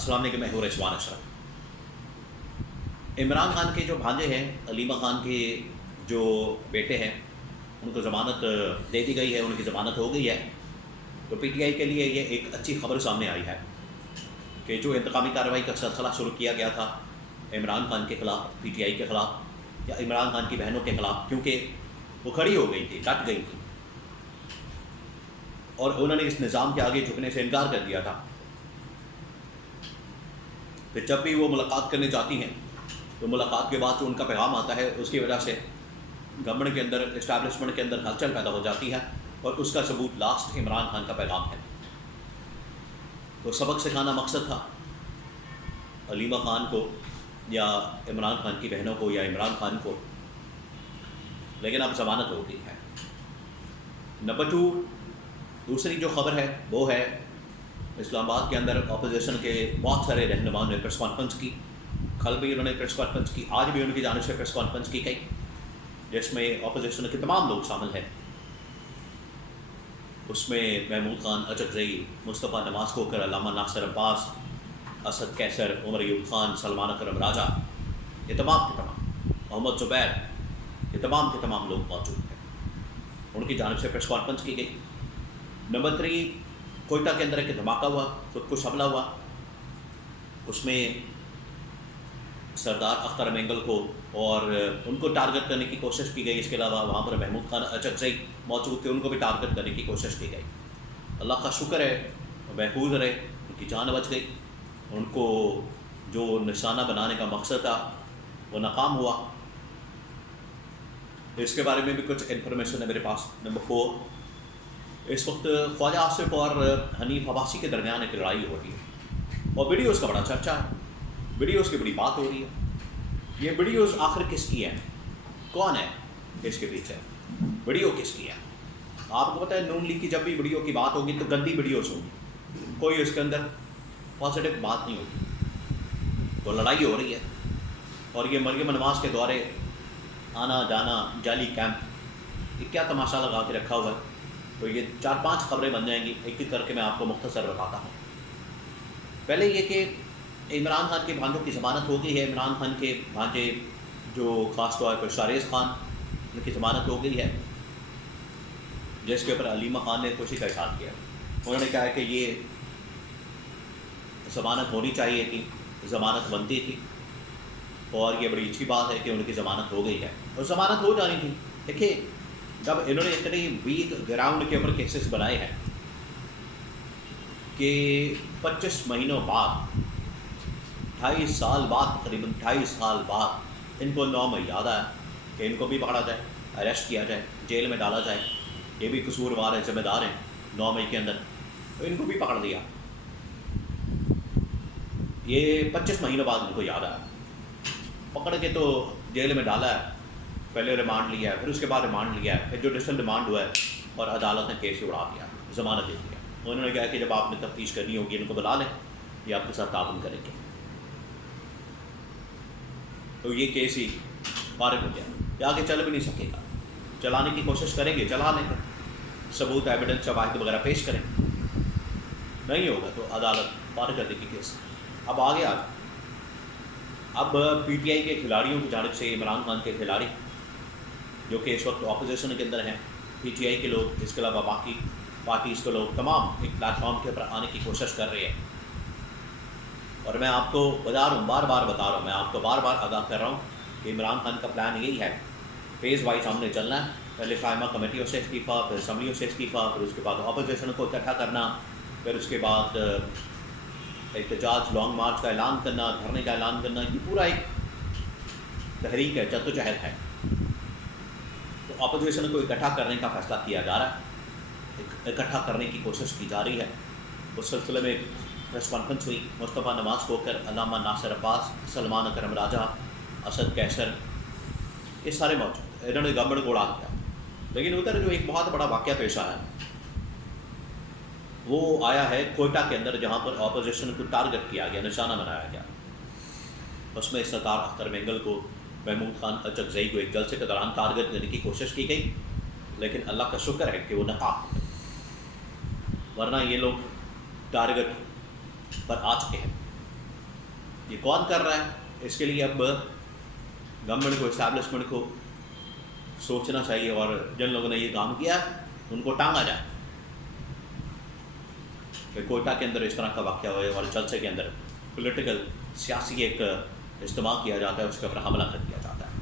السلام علیکم، میں ہوں رضوان اشرف۔ عمران خان کے جو بھانجے ہیں، علیمہ خان کے جو بیٹے ہیں، ان کو ضمانت دے دی گئی ہے، ان کی ضمانت ہو گئی ہے۔ تو پی ٹی آئی کے لیے یہ ایک اچھی خبر سامنے آئی ہے کہ جو انتقامی کارروائی کا سلسلہ شروع کیا گیا تھا عمران خان کے خلاف، پی ٹی آئی کے خلاف یا عمران خان کی بہنوں کے خلاف، کیونکہ وہ کھڑی ہو گئی تھی، ڈٹ گئی تھی اور انہوں نے اس نظام کے آگے جھکنے سے انکار کر دیا تھا۔ پھر جب بھی وہ ملاقات کرنے جاتی ہیں تو ملاقات کے بعد جو ان کا پیغام آتا ہے، اس کی وجہ سے گورنمنٹ کے اندر، اسٹیبلشمنٹ کے اندر ہلچل پیدا ہو جاتی ہے، اور اس کا ثبوت لاسٹ عمران خان کا پیغام ہے۔ تو سبق سکھانا مقصد تھا علیمہ خان کو یا عمران خان کی بہنوں کو یا عمران خان کو، لیکن اب ضمانت ہو گئی ہے۔ نمبر 2، دوسری جو خبر ہے وہ ہے اسلام آباد کے اندر اپوزیشن کے بہت سارے رہنماؤں نے پریس کانفرنس کی، کل بھی انہوں نے پریس کانفرنس کی، آج بھی ان کی جانب سے پریس کانفرنس کی گئی، جس میں اپوزیشن کے تمام لوگ شامل ہیں۔ اس میں محمود خان اچکزئی، مصطفیٰ نواز کھوکھر، علامہ ناصر عباس، اسد کیسر، عمر ایوب خان، سلمان اکرم راجہ، یہ تمام کے تمام، محمد زبیر، یہ تمام کے تمام لوگ موجود ہیں۔ ان کی جانب سے پریس کانفرنس کی گئی۔ نمبر 3، کوئٹہ کے اندر ایک دھماکہ ہوا، خودکش حملہ ہوا، اس میں سردار اختر مینگل کو اور ان کو ٹارگٹ کرنے کی کوشش کی گئی۔ اس کے علاوہ وہاں پر محمود خان اچکزئی موجود تھے، ان کو بھی ٹارگٹ کرنے کی کوشش کی گئی۔ اللہ کا شکر ہے محفوظ رہے، ان کی جان بچ گئی، ان کو جو نشانہ بنانے کا مقصد تھا وہ ناکام ہوا۔ اس کے بارے میں بھی کچھ انفارمیشن ہے میرے پاس۔ نمبر 4، اس وقت خواجہ آصف اور حنیف عباسی کے درمیان ایک لڑائی ہو رہی ہے، اور ویڈیوز کا بڑا چرچا ہے، ویڈیوز کی بڑی بات ہو رہی ہے۔ یہ ویڈیوز آخر کس کی ہیں؟ کون ہے اس کے پیچھے؟ ویڈیو کس کی ہے؟ آپ کو پتہ ہے نون لیگ کی جب بھی ویڈیو کی بات ہوگی تو گندی ویڈیوز ہوگی، کوئی اس کے اندر پازیٹیو بات نہیں ہوگی۔ تو لڑائی ہو رہی ہے، اور یہ مریم نواز کے دورے آنا جانا، جعلی کیمپ، یہ کیا تماشا لگا کے رکھا ہوا ہے؟ تو یہ 4-5 خبریں بن جائیں گی، ایک ایک کر کے میں آپ کو مختصر بتاتا ہوں۔ پہلے یہ کہ عمران خان کے بھانجوں کی ضمانت ہو گئی ہے۔ عمران خان کے بھانجے جو خاص طور پر شاریز خان، ان کی ضمانت ہو گئی ہے، جس کے اوپر علیمہ خان نے خوشی کا اظہار کیا۔ انہوں نے کہا ہے کہ یہ ضمانت ہونی چاہیے تھی، ضمانت بنتی تھی، اور یہ بڑی اچھی بات ہے کہ ان کی ضمانت ہو گئی ہے، اور ضمانت ہو جانی تھی۔ دیکھیے، جب انہوں نے اتنی ویک گراؤنڈ کے اوپر کیسز بنائے ہیں کہ 25 مہینوں بعد، 28 سال بعد، تقریباً 28 سال بعد ان کو 9 میں یاد آیا کہ ان کو بھی پکڑا جائے، اریسٹ کیا جائے، جیل میں ڈالا جائے، یہ بھی قصوروار ہیں، ذمہ دار ہیں 9 مئی کے اندر، تو ان کو بھی پکڑ لیا۔ یہ 25 مہینوں بعد ان کو یاد آیا، پکڑ کے تو جیل میں ڈالا ہے، پہلے ریمانڈ لیا ہے، پھر اس کے بعد ریمانڈ لیا ہے، پھر جوڈیشل ریمانڈ ہوا ہے، اور عدالت نے کیس اڑا دیا، ضمانت دے دیا۔ انہوں نے کہا کہ جب آپ نے تفتیش کرنی ہوگی ان کو بلا لیں، یہ آپ کے ساتھ تعاون کریں گے۔ تو یہ کیس ہی فارغ ہو گیا، یہ آگے چل بھی نہیں سکے گا۔ چلانے کی کوشش کریں گے، چلا لیں گے، ثبوت، ایویڈنس، شواہد وغیرہ پیش کریں، نہیں ہوگا تو عدالت فارغ کر دے گی کیس۔ اب آگے اب پی ٹی آئی کے کھلاڑیوں کی جانب سے، عمران خان کے کھلاڑی جو کہ اس وقت اپوزیشن کے اندر ہیں، پی ٹی آئی کے لوگ، اس کے علاوہ باقی پارٹیز کے لوگ، تمام ایک پلیٹ فارم کے اوپر آنے کی کوشش کر رہے ہیں۔ اور میں آپ کو بتا رہا ہوں، بار بار بتا رہا ہوں، میں آپ کو بار بار آگاہ کر رہا ہوں کہ عمران خان کا پلان یہی ہے، فیز وائز ہم نے چلنا ہے، پہلے قائمہ کمیٹیوں سے استعفیٰ، پھر اسمبلیوں سے استعفیٰ، پھر اس کے بعد اپوزیشن کو اکٹھا کرنا، پھر اس کے بعد احتجاج، لانگ مارچ کا اعلان کرنا، دھرنے کا اعلان کرنا، یہ پورا ایک تحریک ہے، جدوجہد ہے۔ تو اپوزیشن کو اکٹھا کرنے کا فیصلہ کیا جا رہا ہے، اکٹھا کرنے کی کوشش کی جا رہی ہے۔ اس سلسلے میں پریس کانفرنس ہوئی، مصطفیٰ نواز کھوکھر، علامہ ناصر عباس، سلمان اکرم راجہ، اسد کیسر، یہ سارے موجود، انہوں نے گورنمنٹ کو اڑا دیا۔ لیکن ادھر جو ایک بہت بڑا واقعہ پیش آیا ہے، وہ آیا ہے کوئٹہ کے اندر، جہاں پر اپوزیشن کو ٹارگٹ کیا گیا، نشانہ بنایا گیا۔ اس میں سردار اختر مینگل کو، محمود خان اچکزئی کو ایک جلسے کے دوران ٹارگٹ کرنے کی کوشش کی گئی، لیکن اللہ کا شکر ہے کہ وہ ناکام ہو گئے، ورنہ یہ لوگ ٹارگٹ پر آ چکے ہیں۔ یہ کون کر رہا ہے؟ اس کے لیے اب گورنمنٹ کو، اسٹیبلشمنٹ کو سوچنا چاہیے، اور جن لوگوں نے یہ کام کیا ان کو ٹانگا جائے. کہ کوئٹہ کے اندر اس طرح کا واقعہ ہوئے اور جلسے کے اندر پولیٹیکل سیاسی ایک اجتماع کیا جاتا ہے، اس کے اوپر حملہ کر دیا جاتا ہے.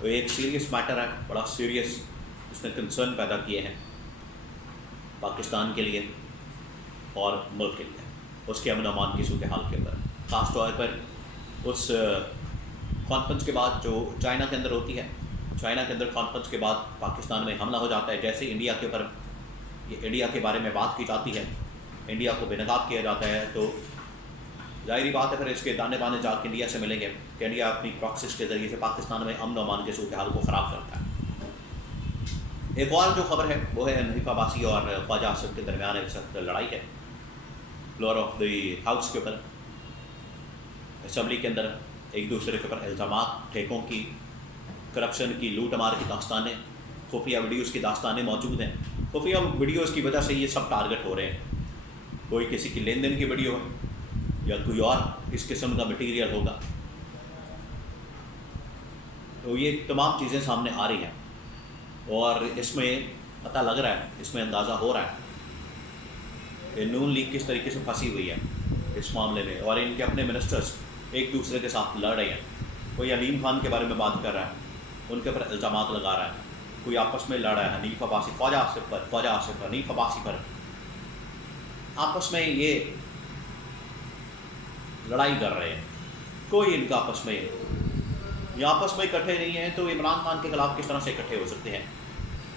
تو ایک سیریس میٹر ہے، بڑا سیریس، اس نے کنسرن پیدا کیے ہیں پاکستان کے لیے اور ملک کے لیے، اس کے امن و امان کی صورتحال کے اندر. خاص طور پر اس کانفرنس کے بعد جو چائنا کے اندر ہوتی ہے، چائنا کے اندر کانفرنس کے بعد پاکستان میں حملہ ہو جاتا ہے. جیسے انڈیا کے اوپر، یہ انڈیا کے بارے میں بات کی جاتی ہے، انڈیا کو بے نقاب کیا جاتا ہے، تو ظاہری بات ہے پھر اس کے دانے بانے جا کے انڈیا سے ملیں گے کہ انڈیا اپنی پراکسس کے ذریعے سے پاکستان میں امن و امان کے صورتحال کو خراب کرتا ہے. ایک اور جو خبر ہے وہ ہے حنیف عباسی اور خواجہ آصف کے درمیان ایک سخت لڑائی ہے فلور آف دی ہاؤس کے اوپر. اسمبلی کے اندر ایک دوسرے کے اوپر الزامات، ٹھیکوں کی، کرپشن کی، لوٹ مار کی داستانیں، خفیہ ویڈیوز کی داستانیں موجود ہیں. خفیہ ویڈیوز کی وجہ سے یہ سب ٹارگٹ ہو رہے ہیں. کوئی کسی کی لین دین کی ویڈیو ہے یا کوئی اور اس قسم کا مٹیریل ہوگا، تو یہ تمام چیزیں سامنے آ رہی ہیں، اور اس میں پتہ لگ رہا ہے، اس میں اندازہ ہو رہا ہے کہ نون لیگ کس طریقے سے پھنسی ہوئی ہے اس معاملے میں، اور ان کے اپنے منسٹرز ایک دوسرے کے ساتھ لڑ رہے ہیں. کوئی علیم خان کے بارے میں بات کر رہا ہے، ان کے اوپر الزامات لگا رہا ہے، کوئی آپس میں لڑ رہا ہے حنیف عباسی، خواجہ آصف پر، خواجہ آصف پر، حنیف عباسی پر، آپس میں یہ لڑائی کر رہے ہیں. کوئی ان کا آپس میں یہ آپس میں اکٹھے نہیں ہیں، تو عمران خان کے خلاف کس طرح سے اکٹھے ہو سکتے ہیں،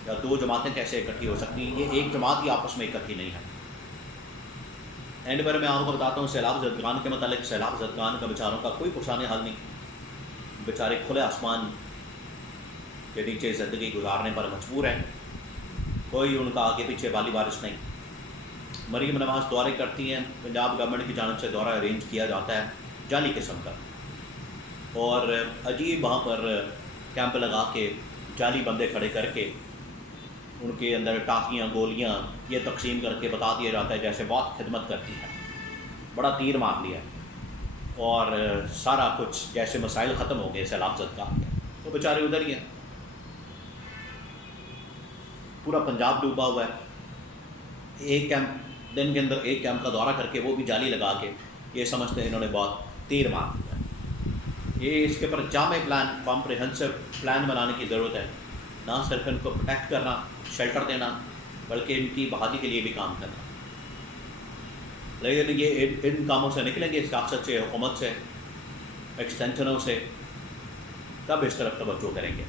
یا دو جماعتیں کیسے اکٹھی ہو سکتی ہیں؟ یہ ایک جماعت ہی آپس میں اکٹھی نہیں ہے. اینڈ پر میں آپ کو بتاتا ہوں سیلاب زدگان کے متعلق. سیلاب زدگان کا بیچاروں کا کوئی پرسان حل نہیں، بیچارے کھلے آسمان کے نیچے زندگی گزارنے پر مجبور ہیں، کوئی ان کا آگے پیچھے والی بارش نہیں. مریم نواز دورے کرتی ہیں، پنجاب گورنمنٹ کی جانب سے دورہ ارینج کیا جاتا ہے جعلی قسم کا، اور عجیب وہاں پر کیمپ لگا کے جعلی بندے کھڑے کر کے ان کے اندر ٹافیاں، گولیاں یہ تقسیم کر کے بتا دیا جاتا ہے جیسے بہت خدمت کرتی ہے. بڑا تیر مار لیا اور سارا کچھ جیسے مسائل ختم ہو گئے سیلاب زدگان کے. تو بیچارے ادھر ہی ہیں، پورا پنجاب ڈوبا ہوا ہے. ایک کیمپ دن کے اندر ایک کیمپ کا دورہ کر کے وہ بھی جعلی لگا کے یہ سمجھتے ہیں انہوں نے بہت تیر مار دیا. یہ اس کے اوپر جامع پلان، کمپریہنسو پلان بنانے کی ضرورت ہے، نہ صرف ان کو پروٹیکٹ کرنا، شیلٹر دینا، بلکہ ان کی بحالی کے لیے بھی کام کرنا. لیکن یہ ان کاموں سے نکلیں گے، سیاست سے، حکومت سے، ایکسٹینشنوں سے، کب اس طرف توجہ کریں گے؟